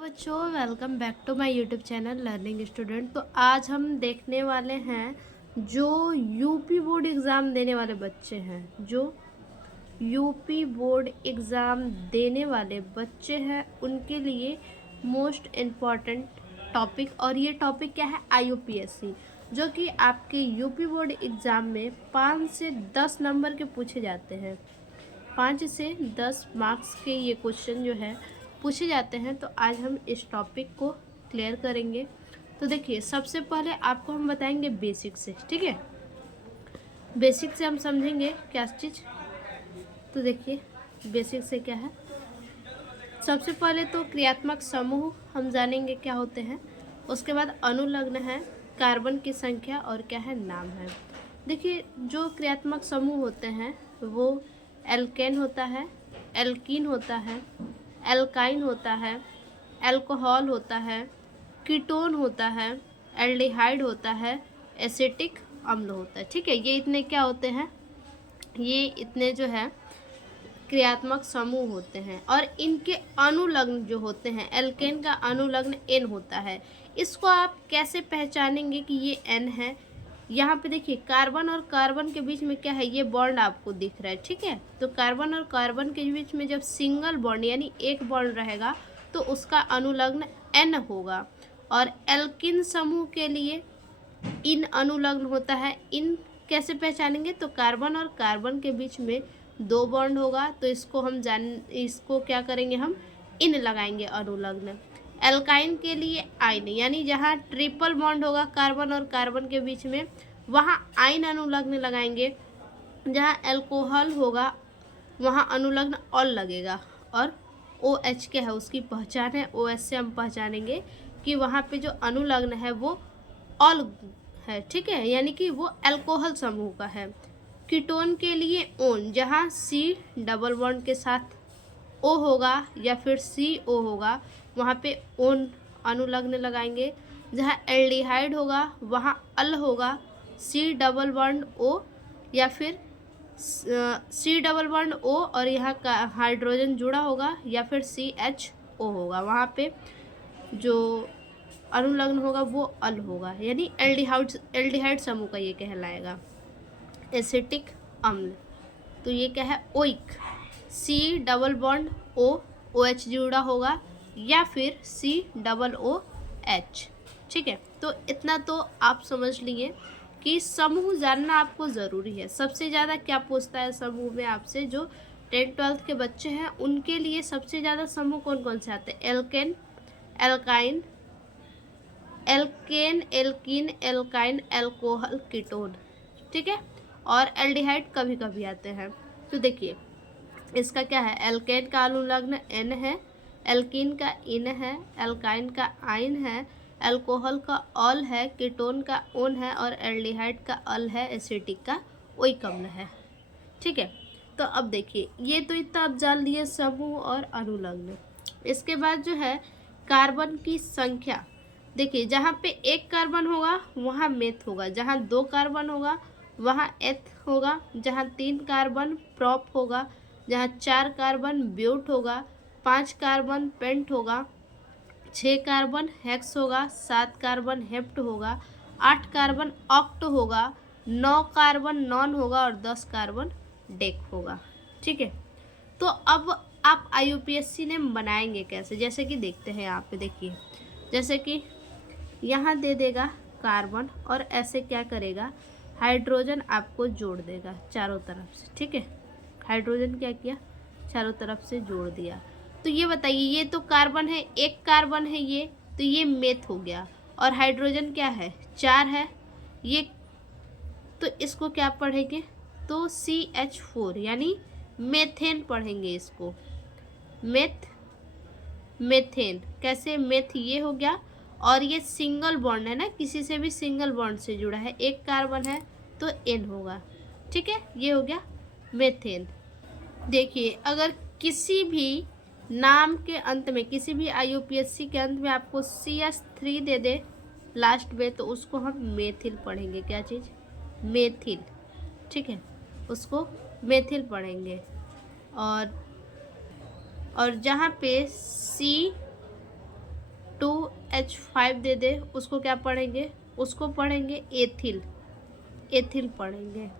बच्चों, welcome back to my YouTube channel learning student. तो आज हम देखने वाले हैं जो यूपी बोर्ड एग्ज़ाम देने वाले बच्चे हैं, जो यूपी बोर्ड एग्ज़ाम देने वाले बच्चे हैं उनके लिए मोस्ट इम्पॉर्टेंट टॉपिक। और ये टॉपिक क्या है? IUPAC, जो कि आपके यूपी बोर्ड एग्ज़ाम में 5 से 10 नंबर के पूछे जाते हैं। 5 से 10 मार्क्स के ये क्वेश्चन जो है पूछे जाते हैं। तो आज हम इस टॉपिक को क्लियर करेंगे। तो देखिए, सबसे पहले आपको हम बताएंगे बेसिक से, ठीक है। बेसिक से हम समझेंगे क्या चीज़। तो देखिए, बेसिक से क्या है। सबसे पहले तो क्रियात्मक समूह हम जानेंगे क्या होते हैं। उसके बाद अनुलग्न है, कार्बन की संख्या और क्या है, नाम है। देखिए, जो क्रियात्मक समूह होते हैं वो एल्केन होता है, एल्कीन होता है, एल्काइन होता है, अल्कोहल होता है, कीटोन होता है, एल्डिहाइड होता है, एसिटिक अम्ल होता है, ठीक है। ये इतने क्या होते हैं? ये इतने जो है क्रियात्मक समूह होते हैं। और इनके अनुलग्न जो होते हैं, एल्केन का अनुलग्न एन होता है। इसको आप कैसे पहचानेंगे कि ये एन है? यहाँ पे देखिए, कार्बन और कार्बन के बीच में क्या है, ये बॉन्ड आपको दिख रहा है, ठीक है। तो कार्बन और कार्बन के बीच में जब सिंगल बॉन्ड यानी एक बॉन्ड रहेगा तो उसका अनुलग्न एन होगा। और एल्किन समूह के लिए इन अनुलग्न होता है। इन कैसे पहचानेंगे? तो कार्बन और कार्बन के बीच में 2 बॉन्ड होगा, तो इसको क्या करेंगे, हम इन लगाएंगे अनुलग्न। एल्काइन के लिए आइन, यानी जहाँ ट्रिपल बॉन्ड होगा कार्बन और कार्बन के बीच में वहाँ आइन अनुलग्न लगाएंगे। जहाँ एल्कोहल होगा वहाँ अनुलग्न ऑल लगेगा। और OH क्या है, उसकी पहचान है, OH से हम पहचानेंगे कि वहाँ पे जो अनुलग्न है वो ऑल है, ठीक है, यानी कि वो अल्कोहल समूह का है। कीटोन के लिए ओन, जहाँ C डबल बॉन्ड के साथ O होगा या फिर CO होगा वहाँ पे ओन अनुलग्न लगाएंगे। जहाँ एल्डिहाइड होगा वहाँ अल होगा, C डबल बॉन्ड O या फिर C डबल बॉन्ड O और यहाँ का हाइड्रोजन जुड़ा होगा या फिर CHO होगा, वहाँ पे जो अनुलग्न होगा वो अल होगा, यानी एल्डिहाइड समूह का ये कहलाएगा। एसिटिक अम्ल, तो ये क्या है, oic, C double bond O, OH जुड़ा होगा या फिर C डबल OH, ठीक है। तो इतना तो आप समझ लिए कि समूह जानना आपको ज़रूरी है। सबसे ज़्यादा क्या पूछता है समूह में आपसे? जो 10th-12th के बच्चे हैं उनके लिए सबसे ज़्यादा समूह कौन कौन से आते हैं? Alkane, alkyne, alkane, alkene, alkyne, alcohol, ketone, ठीक है। और एल्डिहाइड कभी कभी आते हैं। तो देखिए, इसका क्या है, एल्केन का अनुलग्न एन है, एल्कीन का इन है, एल्काइन का आइन है, अल्कोहल का ऑल है, कीटोन का ओन है और एल्डिहाइड का अल है, एसिटिक का ओइक अम्ल है, ठीक है। तो अब देखिए, ये तो इतना आप जान लिए समूह और अनुलग्न। इसके बाद जो है कार्बन की संख्या। देखिए, जहाँ पे 1 कार्बन होगा वहाँ मेथ होगा, जहाँ 2 कार्बन होगा वहाँ एथ होगा, जहाँ 3 कार्बन प्रॉप होगा, जहाँ 4 कार्बन ब्यूट होगा, 5 कार्बन पेंट होगा, 6 कार्बन हेक्स होगा, 7 कार्बन हेप्ट होगा, 8 कार्बन ऑक्ट होगा, 9 कार्बन नॉन होगा और 10 कार्बन डेक होगा, ठीक है। तो अब आप IUPAC ने बनाएंगे कैसे, जैसे कि देखते हैं यहाँ पे। देखिए, जैसे कि यहाँ दे देगा कार्बन और ऐसे क्या करेगा, हाइड्रोजन आपको जोड़ देगा चारों तरफ से, ठीक है। हाइड्रोजन क्या किया, चारों तरफ से जोड़ दिया। तो ये बताइए, ये तो कार्बन है, 1 कार्बन है ये, तो ये मेथ हो गया। और हाइड्रोजन क्या है, 4 है ये, तो इसको क्या पढ़ेंगे, तो CH4 यानी मेथेन पढ़ेंगे इसको। मेथेन कैसे, मेथ ये हो गया। और ये सिंगल बॉन्ड है ना, किसी से भी सिंगल बॉन्ड से जुड़ा है, 1 कार्बन है तो N होगा, ठीक है। ये हो गया मेथेन। देखिए, अगर किसी भी नाम के अंत में, किसी भी IUPAC के अंत में आपको CH3 दे दे लास्ट में, तो उसको हम मेथिल पढ़ेंगे। क्या चीज़, मेथिल, ठीक है, उसको मेथिल पढ़ेंगे। और जहाँ पे C2H5 दे दे, उसको क्या पढ़ेंगे, उसको पढ़ेंगे एथिल, एथिल पढ़ेंगे।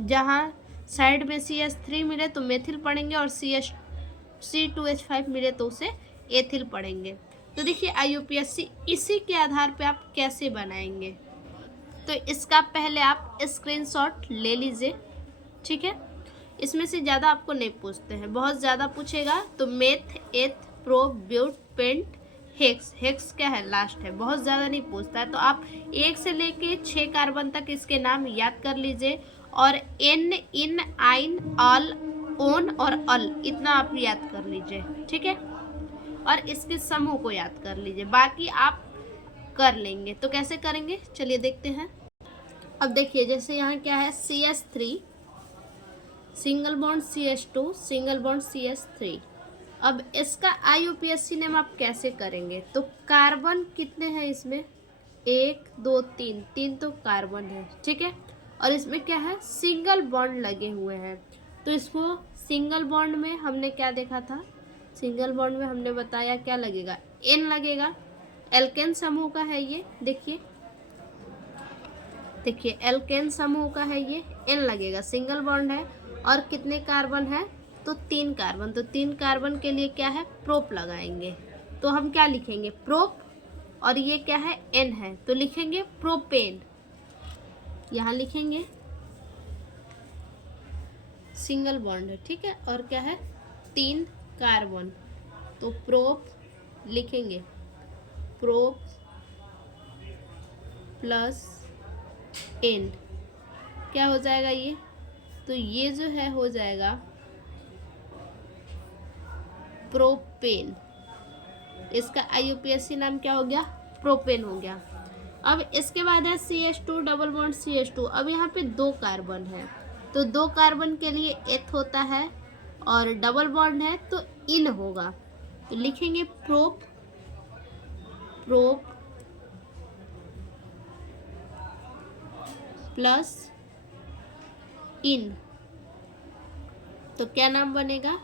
जहाँ साइड में CH3 मिले तो मेथिल पढ़ेंगे और C2H5 मिले तो उसे एथिल पढ़ेंगे। तो देखिए IUPAC इसी के आधार पे आप कैसे बनाएंगे, तो इसका पहले आप स्क्रीनशॉट ले लीजिए, ठीक है। इसमें से ज़्यादा आपको नहीं पूछते हैं, बहुत ज़्यादा पूछेगा तो meth, eth, pro, but, pent, hex, hex क्या है, लास्ट है, बहुत ज़्यादा नहीं पूछता है। तो आप 1 से लेके 6 कार्बन तक इसके नाम याद कर लीजिए, और एन, इन, आइन, ऑल, ओन और अल, इतना आप याद कर लीजिए, ठीक है। और इसके समूह को याद कर लीजिए, बाकी आप कर लेंगे। तो कैसे करेंगे चलिए देखते हैं। अब देखिए जैसे यहाँ क्या है, CH3 single bond CH2 single bond CH3। अब इसका IUPAC नेम आप कैसे करेंगे, तो कार्बन कितने हैं इसमें, 1 2 3, 3 तो कार्बन है, ठीक है। और इसमें क्या है, सिंगल बॉन्ड लगे हुए हैं, तो इसको सिंगल बॉन्ड में हमने क्या देखा था, सिंगल बॉन्ड में हमने बताया क्या लगेगा, N लगेगा। एल्केन समूह का है ये, देखिए देखिए एल्केन समूह का है ये, N लगेगा, सिंगल बॉन्ड है। और कितने कार्बन है, तो 3 कार्बन, तो 3 कार्बन के लिए क्या है, प्रोप लगाएंगे। तो हम क्या लिखेंगे, प्रोप, और ये क्या है, N है, तो लिखेंगे प्रोपेन, यहाँ लिखेंगे, सिंगल बॉन्ड है, ठीक है। और क्या है, 3 कार्बन, तो प्रोप लिखेंगे, प्रोप प्लस N, क्या हो जाएगा ये, तो ये जो है हो जाएगा प्रोपेन। इसका IUPAC नाम क्या हो गया, प्रोपेन हो गया। अब इसके बाद है CH2 डबल बॉन्ड CH2। अब यहाँ पे 2 कार्बन है, तो 2 कार्बन के लिए एथ होता है, और डबल बॉन्ड है तो इन होगा, तो लिखेंगे प्रोप, प्रोप प्लस इन, तो क्या नाम बनेगा,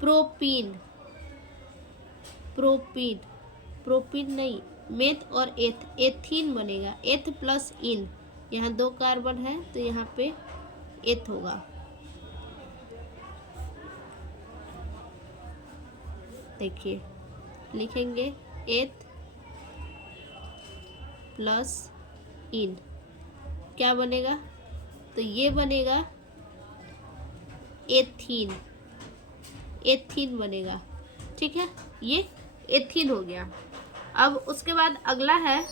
प्रोपीन, प्रोपीन, प्रोपीन नहीं, मेथ और एथ, एथीन बनेगा, एथ प्लस इन, यहाँ 2 कार्बन है तो यहाँ पे एथ होगा। देखिए लिखेंगे एथ प्लस इन, क्या बनेगा, तो ये बनेगा एथीन, एथीन बनेगा, ठीक है, ये एथीन हो गया। अब उसके बाद अगला है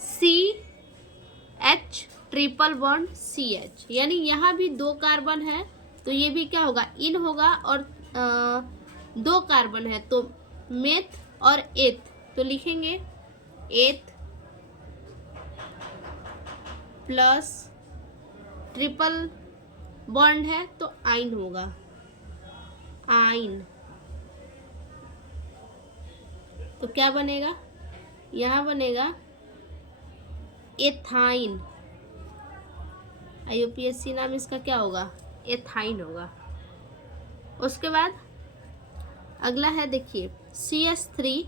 CH ट्रिपल बॉन्ड CH, यानी यहाँ भी 2 कार्बन है तो ये भी क्या होगा, इन होगा, और 2 कार्बन है तो मेथ और एथ, तो लिखेंगे एथ प्लस ट्रिपल बॉन्ड है तो आइन होगा, आइन, तो क्या बनेगा, यहाँ बनेगा एथाइन। IUPAC नाम इसका क्या होगा, एथाइन होगा। उसके बाद अगला है देखिए CH3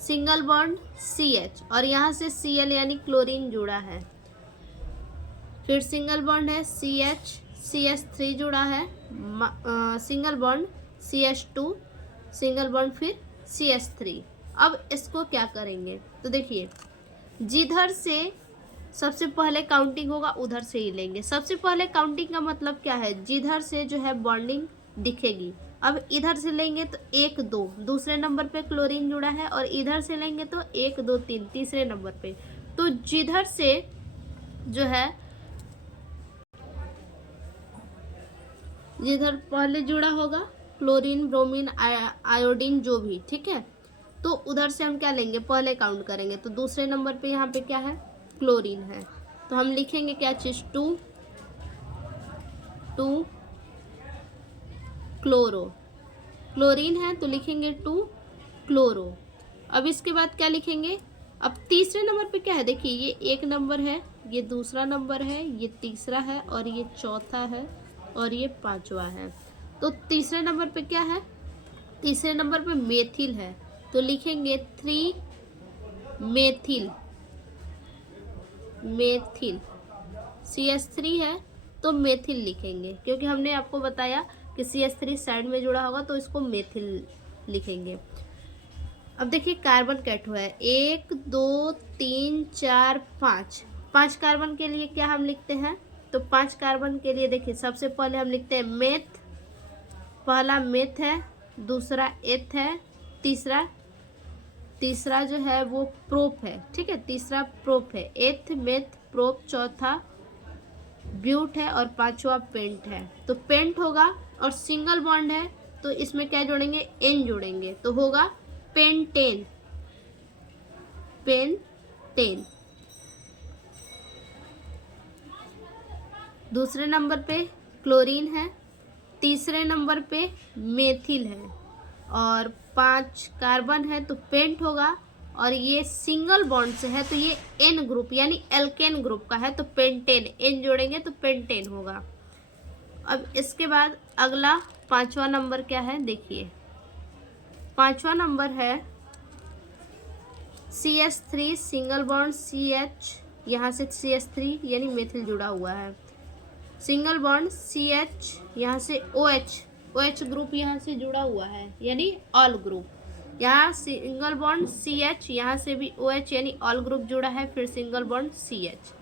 सिंगल बॉन्ड CH, और यहाँ से Cl यानी क्लोरीन जुड़ा है, फिर सिंगल बॉन्ड है CH, CH3 जुड़ा है, single bond CH2, single bond फिर CH3। अब इसको क्या करेंगे, तो देखिए जिधर से सबसे पहले काउंटिंग होगा उधर से ही लेंगे। सबसे पहले काउंटिंग का मतलब क्या है, जिधर से जो है बॉन्डिंग दिखेगी। अब इधर से लेंगे तो 1 2, दूसरे नंबर पे क्लोरीन जुड़ा है, और इधर से लेंगे तो 1 2 3, तीसरे नंबर पे। तो जिधर से जो है, जिधर पहले जुड़ा होगा क्लोरीन, ब्रोमीन, आयोडीन जो भी, ठीक है, तो उधर से हम क्या लेंगे, पहले काउंट करेंगे। तो दूसरे नंबर पे यहाँ पे क्या है, क्लोरीन है, तो हम लिखेंगे क्या चीज़, 2 क्लोरो, क्लोरीन है तो लिखेंगे 2 क्लोरो। अब इसके बाद क्या लिखेंगे, अब तीसरे नंबर पे क्या है, देखिए ये 1 नंबर है, ये दूसरा नंबर है, ये तीसरा है, और ये चौथा है, और ये 5वां है। तो तीसरे नंबर पे क्या है, तीसरे नंबर पे मेथिल है, तो लिखेंगे 3 मेथिल, मेथिल CH3 है तो मेथिल लिखेंगे, क्योंकि हमने आपको बताया कि CH3 साइड में जुड़ा होगा तो इसको मेथिल लिखेंगे। अब देखिए कार्बन कैट हुआ है 1 2 3 4 5, 5 कार्बन के लिए क्या हम लिखते हैं, तो 5 कार्बन के लिए देखिए सबसे पहले हम लिखते हैं मेथ, पहला मेथ है, दूसरा एथ है, तीसरा जो है वो प्रोप है, ठीक है, तीसरा प्रोप है, एथ मेथ प्रोप, चौथा ब्यूट है और पांचवा पेंट है। तो पेंट होगा और सिंगल बॉन्ड है तो इसमें क्या जोड़ेंगे, एन जोड़ेंगे, तो होगा पेंटेन, पेंटेन। दूसरे नंबर पे क्लोरीन है, तीसरे नंबर पे मेथिल है और 5 कार्बन है तो पेंट होगा, और ये सिंगल बॉन्ड से है तो ये एन ग्रुप यानी एल्केन ग्रुप का है तो पेंटेन, एन जोड़ेंगे तो पेंटेन होगा। अब इसके बाद अगला 5वां नंबर क्या है, देखिए 5वां नंबर है CH3 सिंगल बॉन्ड CH, यहाँ से CH3 यानी मेथिल जुड़ा हुआ है, सिंगल बॉन्ड CH, यहाँ से OH ग्रुप यहाँ से जुड़ा हुआ है यानी ऑल ग्रुप, यहाँ सिंगल बॉन्ड CH, यहाँ से भी OH यानी ऑल ग्रुप जुड़ा है, फिर सिंगल बॉन्ड CH।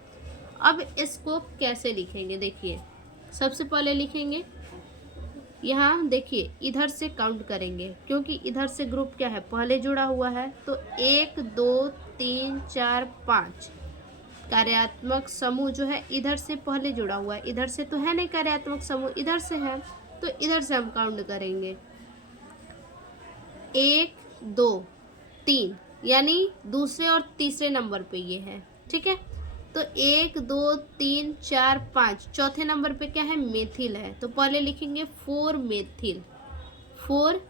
अब इसको कैसे लिखेंगे, देखिए सबसे पहले लिखेंगे, यहाँ देखिए इधर से काउंट करेंगे क्योंकि इधर से ग्रुप क्या है, पहले जुड़ा हुआ है, तो 1 2 3 4 5 कार्यात्मक समूह जो है इधर से पहले जुड़ा हुआ है, इधर से तो है नहीं कार्यात्मक समूह, इधर से है तो इधर से हम काउंट करेंगे 1 2 3 यानी दूसरे और तीसरे नंबर पे ये है, ठीक है। तो 1 2 3 4 5 चौथे नंबर पे क्या है, मेथिल है, तो पहले लिखेंगे 4 मेथिल, 4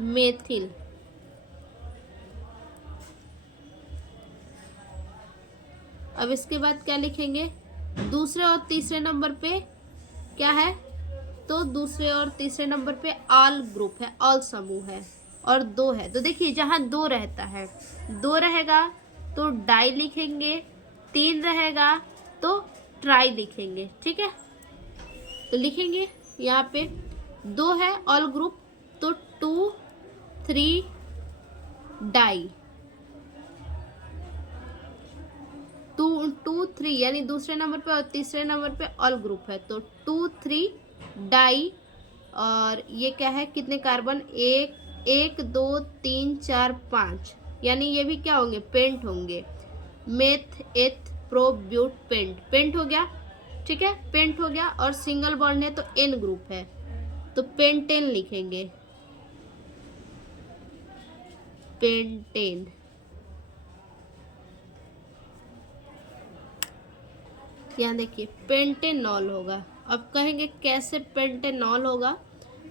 मेथिल। अब इसके बाद क्या लिखेंगे, दूसरे और तीसरे नंबर पे क्या है, तो दूसरे और तीसरे नंबर पे ऑल ग्रुप है, ऑल समूह है और 2 है, तो देखिए जहाँ 2 रहता है, 2 रहेगा तो डाई लिखेंगे, 3 रहेगा तो ट्राई लिखेंगे, ठीक है। तो लिखेंगे यहाँ पे 2 है ऑल ग्रुप तो 2 3 डाई, 2 3 यानी दूसरे नंबर पे और तीसरे नंबर पे ऑल ग्रुप है तो 2 3 डाई, और ये क्या है, कितने कार्बन, 1 2 3 4 5 यानी ये भी क्या होंगे, पेंट होंगे, meth eth pro but pent, paint हो गया, ठीक है, पेंट हो गया, और सिंगल बॉन्ड है तो एन ग्रुप है तो पेंटेन लिखेंगे, पेंटेन। यहाँ देखिए पेंटेनॉल होगा। अब कहेंगे कैसे पेंटेनॉल होगा,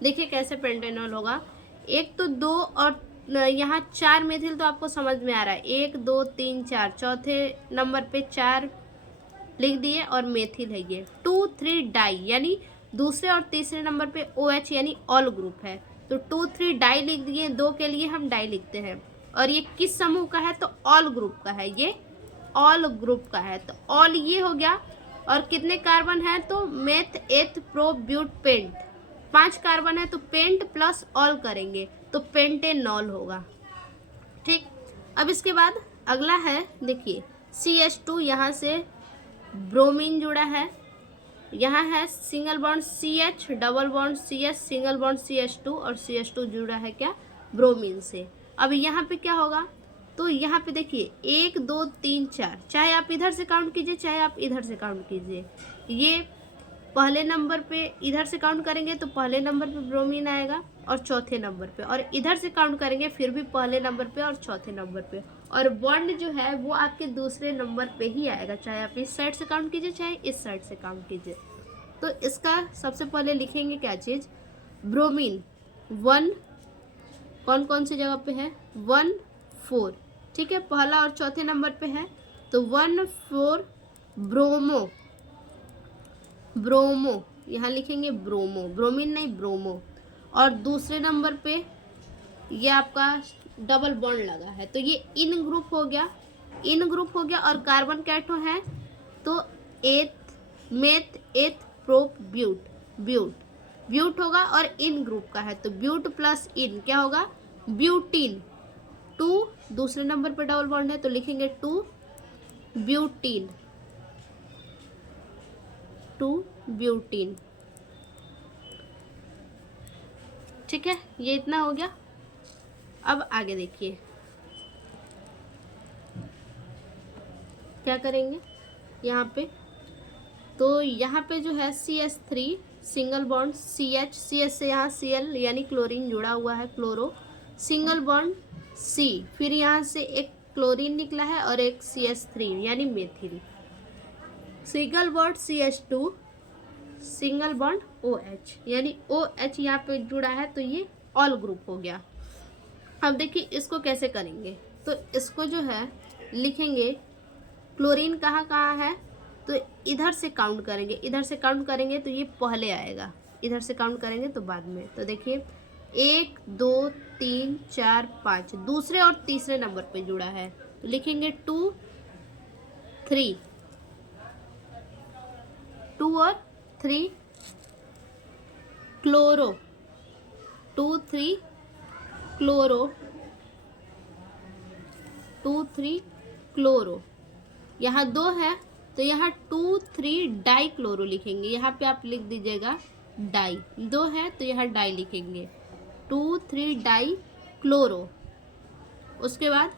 देखिए कैसे पेंटेनॉल होगा, एक तो 2 और यहाँ 4 मेथिल तो आपको समझ में आ रहा है, 1 2 3 4 चौथे नंबर पे 4 लिख दिए और मेथिल है ये, 2 3 डाई यानी दूसरे और तीसरे नंबर पे OH यानी ऑल ग्रुप है तो 2 3 डाई लिख दिए, 2 के लिए हम डाई लिखते हैं, और ये किस समूह का है, तो ऑल ग्रुप का है, ये ऑल ग्रुप का है तो ऑल ये हो गया, और कितने कार्बन है, तो meth eth pro but paint, 5 carbon है तो पेंट प्लस ऑल करेंगे तो पेंटेनॉल होगा, ठीक। अब इसके बाद अगला है, देखिए CH2, यहाँ से ब्रोमीन जुड़ा है, यहाँ है single bond CH, double bond CH, single bond CH2 और CH2 जुड़ा है क्या, ब्रोमीन से। अब यहाँ पे क्या होगा, तो यहाँ पे देखिए 1 2 3 4, चाहे आप इधर से काउंट कीजिए चाहे आप इधर से काउंट कीजिए, ये पहले नंबर पे इधर से काउंट करेंगे तो पहले नंबर पे ब्रोमीन आएगा और चौथे नंबर पे, और इधर से काउंट करेंगे फिर भी पहले नंबर पे और चौथे नंबर पे, और बॉन्ड जो है वो आपके दूसरे नंबर पे ही आएगा, चाहे आप इस साइड से काउंट कीजिए चाहे इस साइड से काउंट कीजिए। तो इसका सबसे पहले लिखेंगे क्या चीज़, ब्रोमीन 1 कौन कौन सी जगह पे है, 1 4, ठीक है, पहला और चौथे नंबर पे है तो 1 4 ब्रोमो, ब्रोमो यहाँ लिखेंगे ब्रोमो, ब्रोमीन नहीं ब्रोमो, और दूसरे नंबर पे ये आपका डबल बॉन्ड लगा है, तो ये इन ग्रुप हो गया, इन ग्रुप हो गया। और कार्बन कैटो है तो एथ मेथ एथ प्रोप ब्यूट, ब्यूट ब्यूट होगा और इन ग्रुप का है तो ब्यूट प्लस इन क्या होगा, ब्यूटीन। 2 दूसरे नंबर पे डबल बॉन्ड है तो लिखेंगे 2 ब्यूटीन, 2 ब्यूटीन। ठीक है, ये इतना हो गया। अब आगे देखिए क्या करेंगे यहाँ पे, तो यहाँ पे जो है CH3 सिंगल बॉन्ड CH से यहाँ Cl यानी क्लोरीन जुड़ा हुआ है, क्लोरो, सिंगल बॉन्ड C, फिर यहाँ से एक क्लोरीन निकला है और एक CH3 यानी methyl, single bond CH2 single bond OH यानी OH यहाँ पे जुड़ा है तो ये ऑल ग्रुप हो गया। अब देखिए इसको कैसे करेंगे, तो इसको जो है लिखेंगे, क्लोरीन कहाँ कहाँ है तो इधर से काउंट करेंगे, इधर से काउंट करेंगे तो ये पहले आएगा, इधर से काउंट करेंगे तो बाद में। तो देखिए 1 2 3 4 5 दूसरे और तीसरे नंबर पे जुड़ा है तो लिखेंगे 2 3, 2 और 3 क्लोरो, 2 3 क्लोरो, 2 3 क्लोरो। यहाँ 2 है तो यहाँ 2 3 डाई क्लोरो लिखेंगे, यहाँ पे आप लिख दीजिएगा डाई, 2 है तो यहाँ डाई लिखेंगे 2 3 डाई क्लोरो। उसके बाद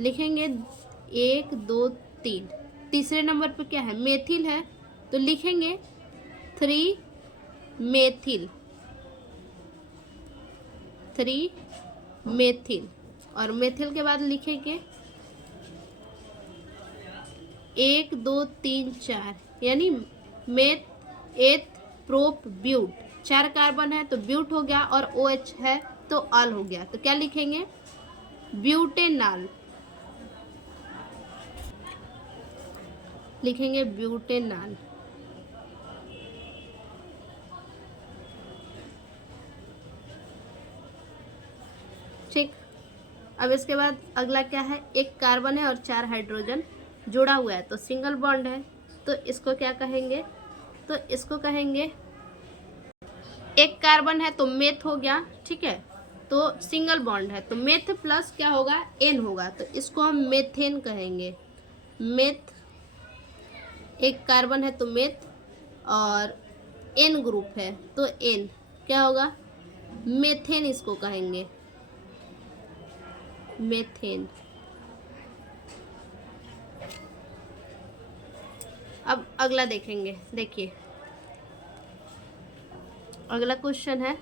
लिखेंगे 1 2 3, तीसरे नंबर पे क्या है मेथिल है तो लिखेंगे 3 मेथिल, 3 मेथिल। और मेथिल के बाद लिखेंगे 1 2 3 4 यानी मेथ एथ प्रोप ब्यूट, 4 कार्बन है तो ब्यूट हो गया और OH है तो ऑल हो गया, तो क्या लिखेंगे ब्यूटेनॉल, लिखेंगे ब्यूटेनॉल। ठीक, अब इसके बाद अगला क्या है, एक कार्बन है और 4 हाइड्रोजन जुड़ा हुआ है तो सिंगल बॉन्ड है तो इसको क्या कहेंगे, तो इसको कहेंगे, एक कार्बन है तो मेथ हो गया, ठीक है, तो सिंगल बॉन्ड है तो मेथ प्लस क्या होगा एन होगा तो इसको हम मेथेन कहेंगे। मेथ, एक कार्बन है तो मेथ और एन ग्रुप है तो एन क्या होगा मेथेन, इसको कहेंगे मेथेन। अब अगला देखेंगे, देखिए अगला क्वेश्चन है,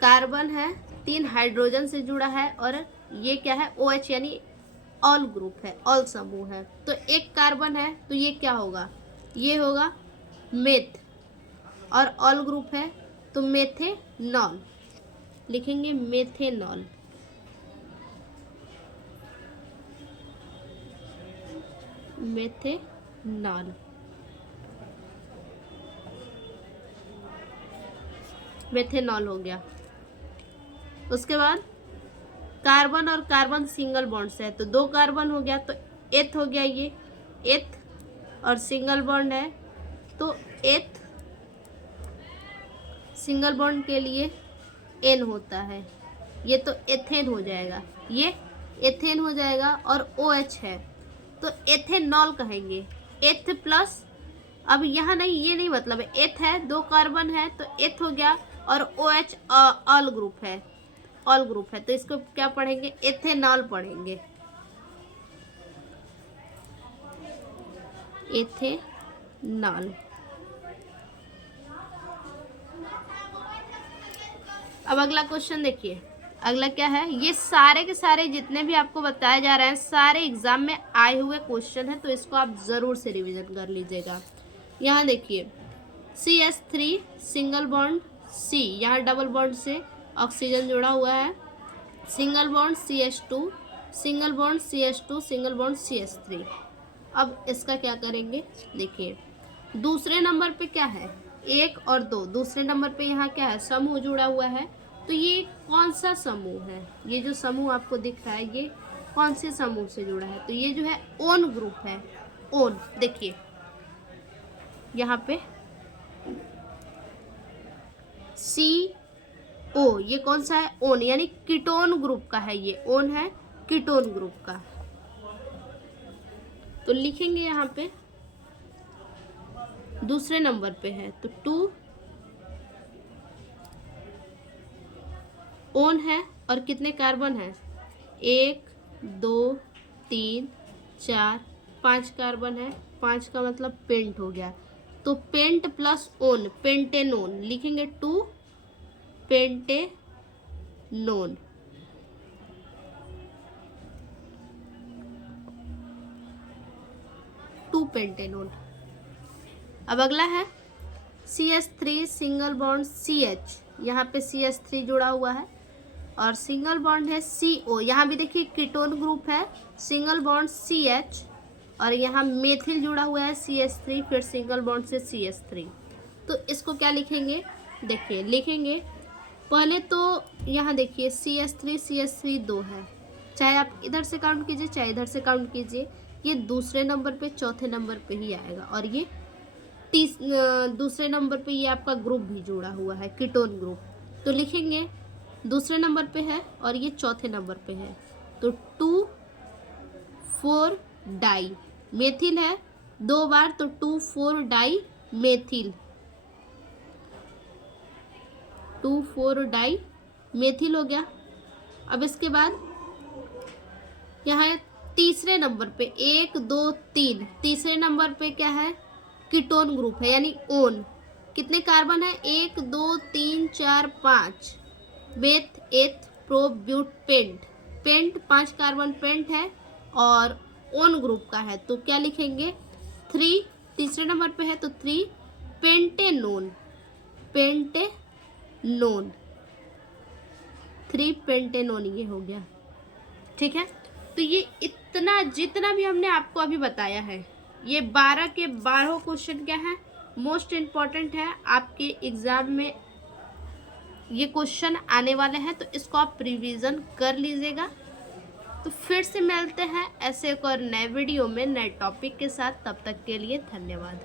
कार्बन है 3 हाइड्रोजन से जुड़ा है और ये क्या है OH यानी ऑल ग्रुप है, ऑल समूह है, तो एक कार्बन है तो ये क्या होगा, ये होगा मेथ और ऑल ग्रुप है तो मेथेनॉल, लिखेंगे मेथेनॉल, मेथेनॉल। मेथेनॉल हो गया। उसके बाद कार्बन और कार्बन सिंगल बॉन्ड से है तो 2 कार्बन हो गया तो एथ हो गया, ये एथ और सिंगल बॉन्ड है तो एथ, सिंगल बॉन्ड के लिए एन होता है, ये तो एथेन हो जाएगा, ये एथेन हो जाएगा और OH है तो एथेनॉल कहेंगे, एथ प्लस, अब यहाँ नहीं ये नहीं मतलब है, एथ है 2 कार्बन है तो एथ हो गया और OH ऑल ग्रुप है, ऑल ग्रुप है तो इसको क्या पढ़ेंगे एथेनॉल पढ़ेंगे, एथेनॉल। अब अगला क्वेश्चन देखिए, अगला क्या है, ये सारे के सारे जितने भी आपको बताए जा रहे हैं सारे एग्जाम में आए हुए क्वेश्चन है तो इसको आप ज़रूर से रिवीजन कर लीजिएगा। यहाँ देखिए CH3 सिंगल बॉन्ड C, यहाँ डबल बॉन्ड से ऑक्सीजन जुड़ा हुआ है, single bond CH2 single bond CH2 single bond CH3। अब इसका क्या करेंगे, देखिए दूसरे नंबर पे क्या है 1 और 2, दूसरे नंबर पे यहाँ क्या है समूह जुड़ा हुआ है तो ये कौन सा समूह है? ये जो समूह आपको दिख रहा है ये कौन से समूह से जुड़ा है? तो ये जो है ओन ग्रुप है। ओन, देखिए यहाँ पे CO, ये कौन सा है? ओन, यानी कीटोन ग्रुप का है। ये ओन है कीटोन ग्रुप का। तो लिखेंगे यहाँ पे दूसरे नंबर पे है तो 2 ओन है और कितने कार्बन है? 1 2 3 4 5 कार्बन है। 5 का मतलब पेंट हो गया। तो पेंट प्लस ओन, पेंटेनोन लिखेंगे। 2 पेंटेनोन। पेंटेनोन। अब अगला है CH3 सिंगल बॉन्ड CH, यहाँ पे CH3 जुड़ा हुआ है और सिंगल बॉन्ड है CO। यहाँ भी देखिए कीटोन ग्रुप है, सिंगल बॉन्ड CH और यहाँ मेथिल जुड़ा हुआ है CH3, फिर सिंगल बॉन्ड से CH3। तो इसको क्या लिखेंगे? देखिए लिखेंगे पहले तो यहाँ देखिए CH3 2 है, चाहे आप इधर से काउंट कीजिए चाहे इधर से काउंट कीजिए, ये दूसरे नंबर पे चौथे नंबर पे ही आएगा। और ये दूसरे नंबर पे ये आपका ग्रुप भी जुड़ा हुआ है, कीटोन ग्रुप। तो लिखेंगे दूसरे नंबर पे है और ये चौथे नंबर पे है तो 2,4 डाई मेथिल है 2 बार, तो 2,4 डाई मेथिल, 2,4 डाई मेथिल हो गया। अब इसके बाद यहाँ तीसरे नंबर पे 1 2 3, तीसरे नंबर पे क्या है? कीटोन ग्रुप है यानी ओन। कितने कार्बन है? 1 2 3 4 5, meth eth pro but pent, pent 5 carbon pent है और ओन ग्रुप का है। तो क्या लिखेंगे? 3, तीसरे नंबर पे है तो 3 पेंटेनोन, पेंटेनोन, 3 पेंटेनोन ये हो गया। ठीक है, तो ये इतना जितना भी हमने आपको अभी बताया है, ये 12 के 12 क्वेश्चन क्या है? मोस्ट इम्पॉर्टेंट है, आपके एग्जाम में ये क्वेश्चन आने वाले हैं, तो इसको आप रिवीजन कर लीजिएगा। तो फिर से मिलते हैं ऐसे एक और नए वीडियो में नए टॉपिक के साथ। तब तक के लिए धन्यवाद।